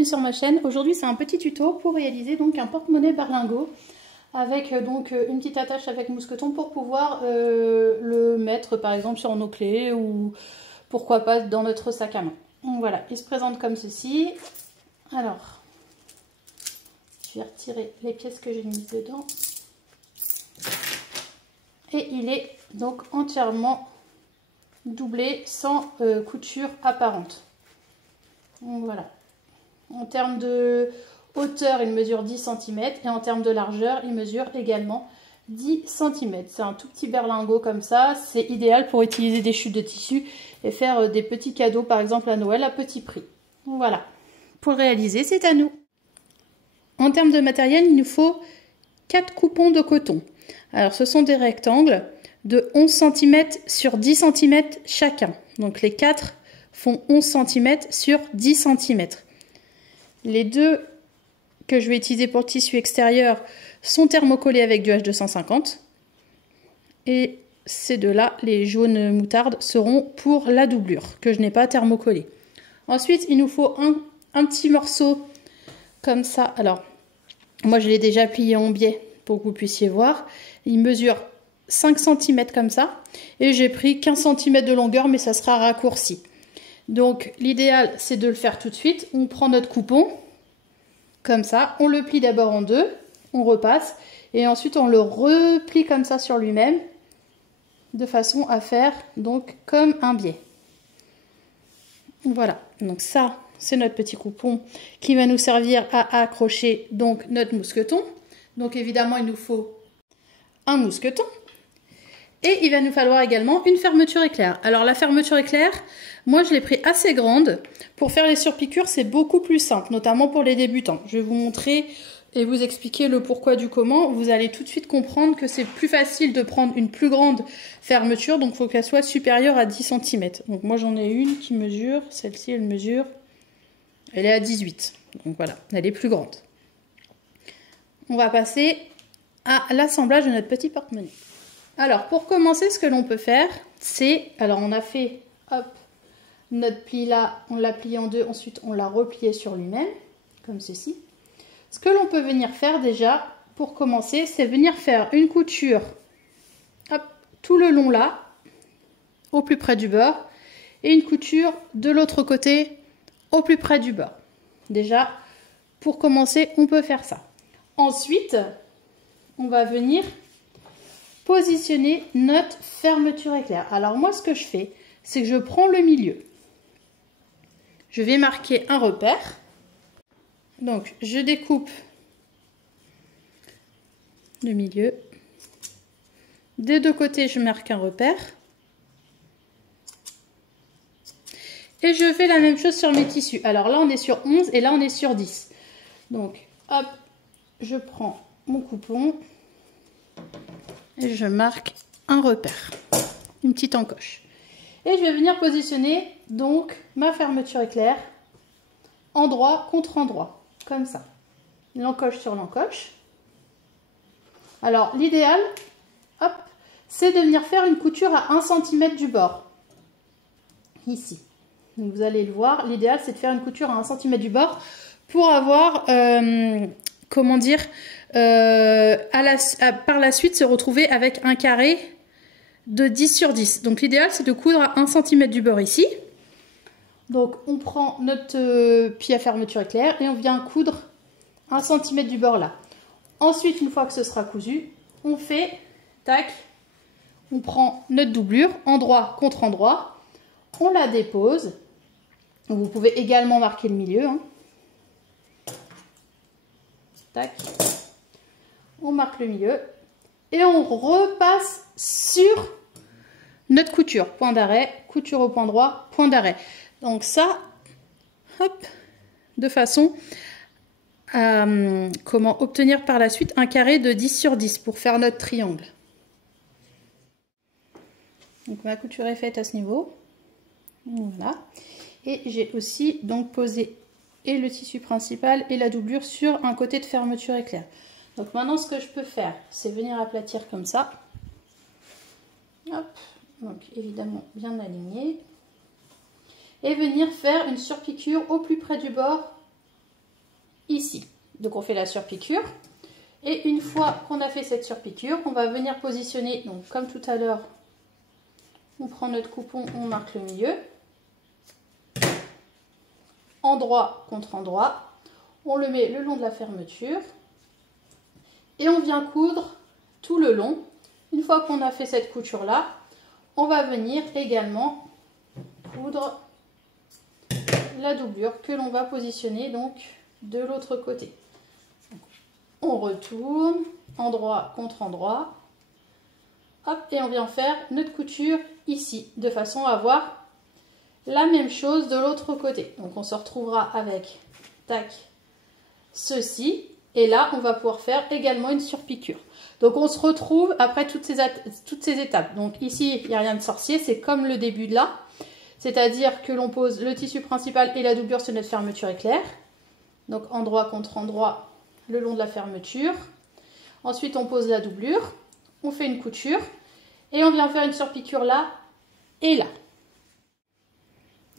bienvenue sur ma chaîne. Aujourd'hui c'est un petit tuto pour réaliser donc un porte-monnaie berlingot avec donc une petite attache avec mousqueton pour pouvoir le mettre par exemple sur nos clés ou pourquoi pas dans notre sac à main. Donc voilà, il se présente comme ceci. Alors, je vais retirer les pièces que j'ai mises dedans. Et il est donc entièrement doublé sans couture apparente. Donc voilà. En termes de hauteur, il mesure 10 cm et en termes de largeur, il mesure également 10 cm. C'est un tout petit berlingot comme ça. C'est idéal pour utiliser des chutes de tissu et faire des petits cadeaux, par exemple à Noël, à petit prix. Donc voilà. Pour réaliser, c'est à nous. En termes de matériel, il nous faut 4 coupons de coton. Alors, ce sont des rectangles de 11 cm sur 10 cm chacun. Donc, les 4 font 11 cm sur 10 cm. Les deux que je vais utiliser pour le tissu extérieur sont thermocollés avec du H250. Et ces deux-là, les jaunes moutarde, seront pour la doublure que je n'ai pas thermocollé. Ensuite, il nous faut un petit morceau comme ça. Alors, moi, je l'ai déjà plié en biais pour que vous puissiez voir. Il mesure 5 cm comme ça. Et j'ai pris 15 cm de longueur, mais ça sera raccourci. Donc, l'idéal, c'est de le faire tout de suite. On prend notre coupon, comme ça. On le plie d'abord en deux. On repasse. Et ensuite, on le replie comme ça sur lui-même. De façon à faire, donc, comme un biais. Voilà. Donc, ça, c'est notre petit coupon qui va nous servir à accrocher, donc, notre mousqueton. Donc, évidemment, il nous faut un mousqueton. Et il va nous falloir également une fermeture éclair. Alors la fermeture éclair, moi je l'ai pris assez grande. Pour faire les surpiqûres, c'est beaucoup plus simple, notamment pour les débutants. Je vais vous montrer et vous expliquer le pourquoi du comment. Vous allez tout de suite comprendre que c'est plus facile de prendre une plus grande fermeture. Donc il faut qu'elle soit supérieure à 10 cm. Donc moi j'en ai une qui mesure, celle-ci elle mesure, elle est à 18. Donc voilà, elle est plus grande. On va passer à l'assemblage de notre petit porte-monnaie. Alors, pour commencer, ce que l'on peut faire, c'est... Alors, on a fait, hop, notre pli là, on l'a plié en deux. Ensuite, on l'a replié sur lui-même, comme ceci. Ce que l'on peut venir faire déjà, pour commencer, c'est venir faire une couture, hop, tout le long là, au plus près du bord. Et une couture de l'autre côté, au plus près du bord. Déjà, pour commencer, on peut faire ça. Ensuite, on va venir positionner notre fermeture éclair. Alors moi ce que je fais, c'est que je prends le milieu. Je vais marquer un repère. Donc je découpe le milieu. Des deux côtés, je marque un repère. Et je fais la même chose sur mes tissus. Alors là on est sur 11 et là on est sur 10. Donc hop, je prends mon coupon. Et je marque un repère, une petite encoche. Et je vais venir positionner donc ma fermeture éclair endroit contre endroit, comme ça. L'encoche sur l'encoche. Alors l'idéal, hop, c'est de venir faire une couture à 1 cm du bord. Ici. Donc vous allez le voir, l'idéal c'est de faire une couture à 1 cm du bord pour avoir, comment dire, par la suite se retrouver avec un carré de 10 sur 10. Donc l'idéal c'est de coudre à 1 cm du bord ici. Donc on prend notre pli à fermeture éclair et on vient coudre 1 cm du bord là. Ensuite, une fois que ce sera cousu, on fait tac, on prend notre doublure endroit contre endroit, on la dépose. Donc, vous pouvez également marquer le milieu, hein. Tac. On marque le milieu et on repasse sur notre couture. Point d'arrêt, couture au point droit, point d'arrêt. Donc ça, hop, de façon à comment obtenir par la suite un carré de 10 sur 10 pour faire notre triangle. Donc ma couture est faite à ce niveau. Voilà. Et j'ai aussi donc posé et le tissu principal et la doublure sur un côté de fermeture éclair. Donc maintenant ce que je peux faire, c'est venir aplatir comme ça. Hop, donc évidemment bien aligné. Et venir faire une surpiqûre au plus près du bord ici. Donc on fait la surpiqûre. Et une fois qu'on a fait cette surpiqûre, on va venir positionner, donc comme tout à l'heure, on prend notre coupon, on marque le milieu. Endroit contre endroit. On le met le long de la fermeture. Et on vient coudre tout le long. Une fois qu'on a fait cette couture-là, on va venir également coudre la doublure que l'on va positionner donc de l'autre côté. On retourne, endroit contre endroit. Hop, et on vient faire notre couture ici, de façon à avoir la même chose de l'autre côté. Donc on se retrouvera avec, tac, ceci. Et là, on va pouvoir faire également une surpiqûre. Donc on se retrouve après toutes ces étapes. Donc ici, il n'y a rien de sorcier, c'est comme le début de là. C'est-à-dire que l'on pose le tissu principal et la doublure sur notre fermeture éclair. Donc endroit contre endroit le long de la fermeture. Ensuite, on pose la doublure, on fait une couture et on vient faire une surpiqûre là et là.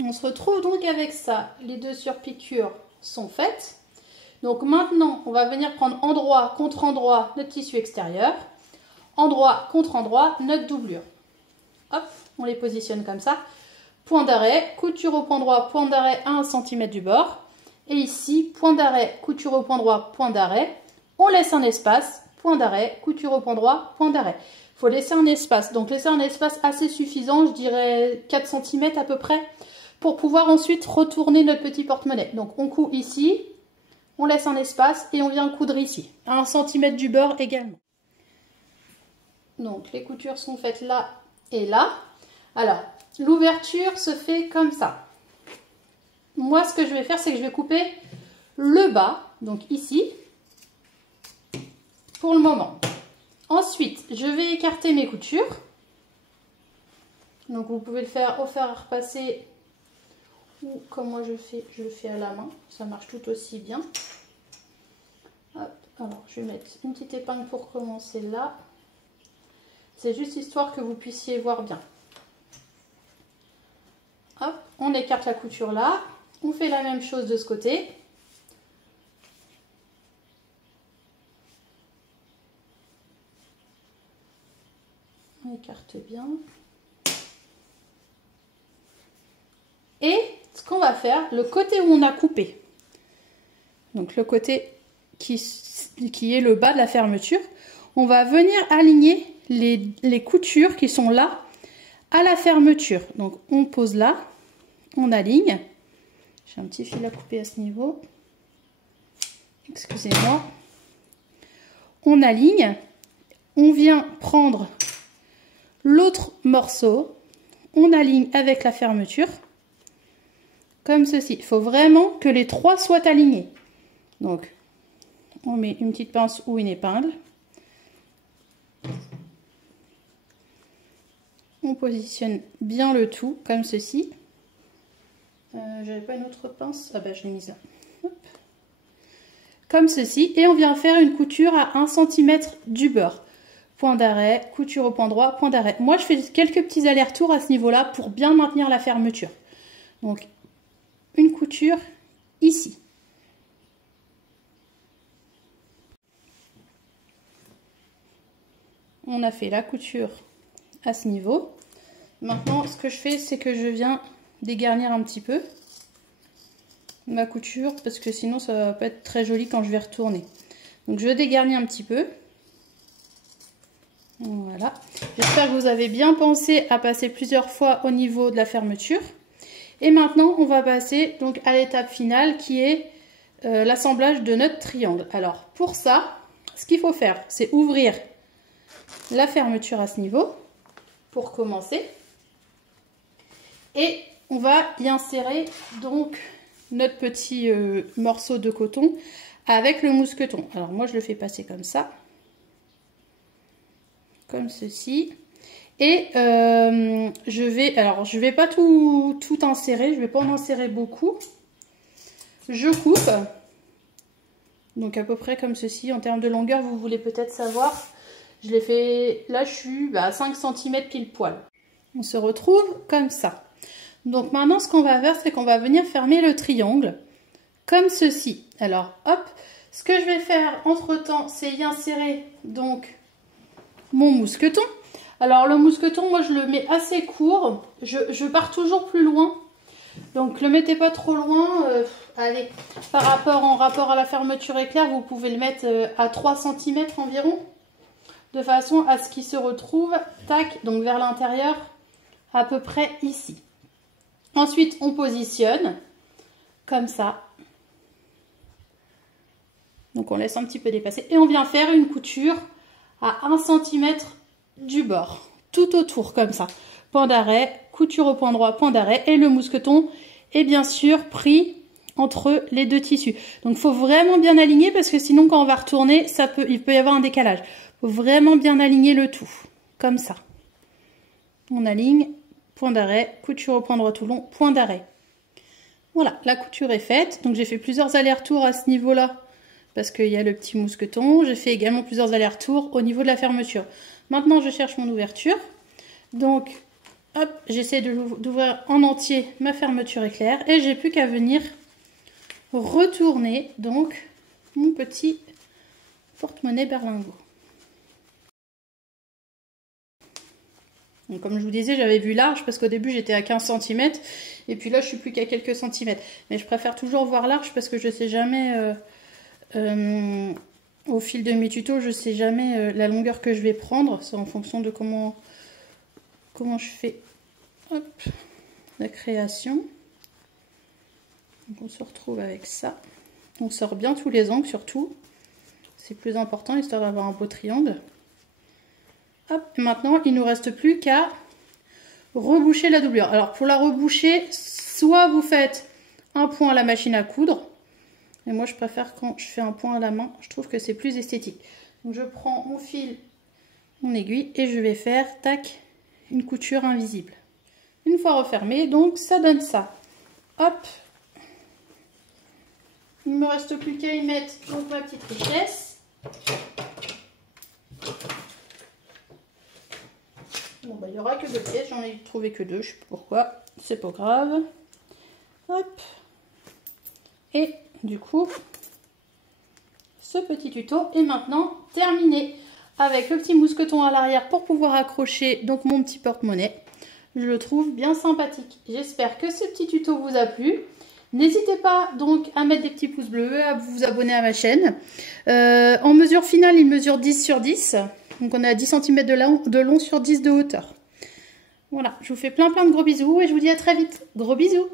On se retrouve donc avec ça. Les deux surpiqûres sont faites. Donc maintenant, on va venir prendre endroit contre endroit notre tissu extérieur. Endroit contre endroit notre doublure. Hop, on les positionne comme ça. Point d'arrêt, couture au point droit, point d'arrêt à 1 cm du bord. Et ici, point d'arrêt, couture au point droit, point d'arrêt. On laisse un espace, point d'arrêt, couture au point droit, point d'arrêt. Il faut laisser un espace. Donc laisser un espace assez suffisant, je dirais 4 cm à peu près, pour pouvoir ensuite retourner notre petit porte-monnaie. Donc on coud ici, on laisse un espace et on vient coudre ici. À 1 cm du bord également. Donc les coutures sont faites là et là. Alors, l'ouverture se fait comme ça. Moi, ce que je vais faire, c'est que je vais couper le bas, donc ici, pour le moment. Ensuite, je vais écarter mes coutures. Donc, vous pouvez le faire au fer à repasser ou comme moi je le fais à la main. Ça marche tout aussi bien. Hop, alors, je vais mettre une petite épingle pour commencer là. C'est juste histoire que vous puissiez voir bien. Hop, on écarte la couture là. On fait la même chose de ce côté. On écarte bien. Et ce qu'on va faire, le côté où on a coupé, donc le côté qui est le bas de la fermeture, on va venir aligner les coutures qui sont là à la fermeture. Donc on pose là, on aligne. J'ai un petit fil à couper à ce niveau. Excusez-moi. On aligne. On vient prendre l'autre morceau. On aligne avec la fermeture. Comme ceci. Il faut vraiment que les trois soient alignés. Donc, on met une petite pince ou une épingle. On positionne bien le tout, comme ceci. J'avais pas une autre pince. Ah bah je l'ai mise là. Hop. Comme ceci. Et on vient faire une couture à 1 cm du bord. Point d'arrêt, couture au point droit, point d'arrêt. Moi je fais quelques petits allers-retours à ce niveau-là pour bien maintenir la fermeture. Donc une couture ici. On a fait la couture à ce niveau. Maintenant ce que je fais, c'est que je viens dégarnir un petit peu ma couture parce que sinon ça va pas être très joli quand je vais retourner. Donc je dégarnis un petit peu. Voilà. J'espère que vous avez bien pensé à passer plusieurs fois au niveau de la fermeture. Et maintenant on va passer donc à l'étape finale qui est l'assemblage de notre triangle. Alors pour ça, ce qu'il faut faire, c'est ouvrir la fermeture à ce niveau pour commencer. Et on va y insérer donc notre petit morceau de coton avec le mousqueton. Alors moi je le fais passer comme ça, comme ceci. Et je vais pas tout insérer, je vais pas en insérer beaucoup. Je coupe, donc à peu près comme ceci. En termes de longueur, vous voulez peut-être savoir, je l'ai fait, là je suis à 5 cm pile poil. On se retrouve comme ça. Donc maintenant ce qu'on va faire, c'est qu'on va venir fermer le triangle comme ceci. Alors, hop, ce que je vais faire entre-temps, c'est y insérer donc mon mousqueton. Alors, le mousqueton, moi, je le mets assez court. Je pars toujours plus loin. Donc, le mettez pas trop loin. Allez, en rapport à la fermeture éclair, vous pouvez le mettre à 3 cm environ. De façon à ce qu'il se retrouve, tac, donc vers l'intérieur, à peu près ici. Ensuite, on positionne, comme ça. Donc, on laisse un petit peu dépasser. Et on vient faire une couture à 1 cm du bord. Tout autour, comme ça. Point d'arrêt, couture au point droit, point d'arrêt. Et le mousqueton est bien sûr pris entre les deux tissus. Donc, il faut vraiment bien aligner parce que sinon, quand on va retourner, il peut y avoir un décalage. Il faut vraiment bien aligner le tout. Comme ça. On aligne. Point d'arrêt, couture au point droit tout long, point d'arrêt. Voilà, la couture est faite. Donc j'ai fait plusieurs allers-retours à ce niveau-là parce qu'il y a le petit mousqueton. J'ai fait également plusieurs allers-retours au niveau de la fermeture. Maintenant, je cherche mon ouverture. Donc, hop, j'essaie d'ouvrir en entier ma fermeture éclair et j'ai plus qu'à venir retourner donc mon petit porte-monnaie berlingot. Donc, comme je vous disais, j'avais vu large parce qu'au début j'étais à 15 cm et puis là je suis plus qu'à quelques centimètres. Mais je préfère toujours voir large parce que je sais jamais, au fil de mes tutos, je sais jamais la longueur que je vais prendre. C'est en fonction de comment je fais la création. Donc on se retrouve avec ça. On sort bien tous les angles surtout. C'est plus important histoire d'avoir un beau triangle. Hop, maintenant, il ne nous reste plus qu'à reboucher la doublure. Alors, pour la reboucher, soit vous faites un point à la machine à coudre. Et moi, je préfère quand je fais un point à la main. Je trouve que c'est plus esthétique. Donc, je prends mon fil, mon aiguille, et je vais faire, tac, une couture invisible. Une fois refermée, donc, ça donne ça. Hop. Il ne me reste plus qu'à y mettre donc, ma petite richesse. Bon, bah, il n'y aura que 2 pièces, j'en ai trouvé que 2, je sais pas pourquoi, c'est pas grave. Hop. Et du coup, ce petit tuto est maintenant terminé. Avec le petit mousqueton à l'arrière pour pouvoir accrocher donc mon petit porte-monnaie. Je le trouve bien sympathique. J'espère que ce petit tuto vous a plu. N'hésitez pas donc à mettre des petits pouces bleus, à vous abonner à ma chaîne. En mesure finale, il mesure 10 sur 10. Donc on est à 10 cm de long sur 10 de hauteur. Voilà, je vous fais plein de gros bisous et je vous dis à très vite. Gros bisous!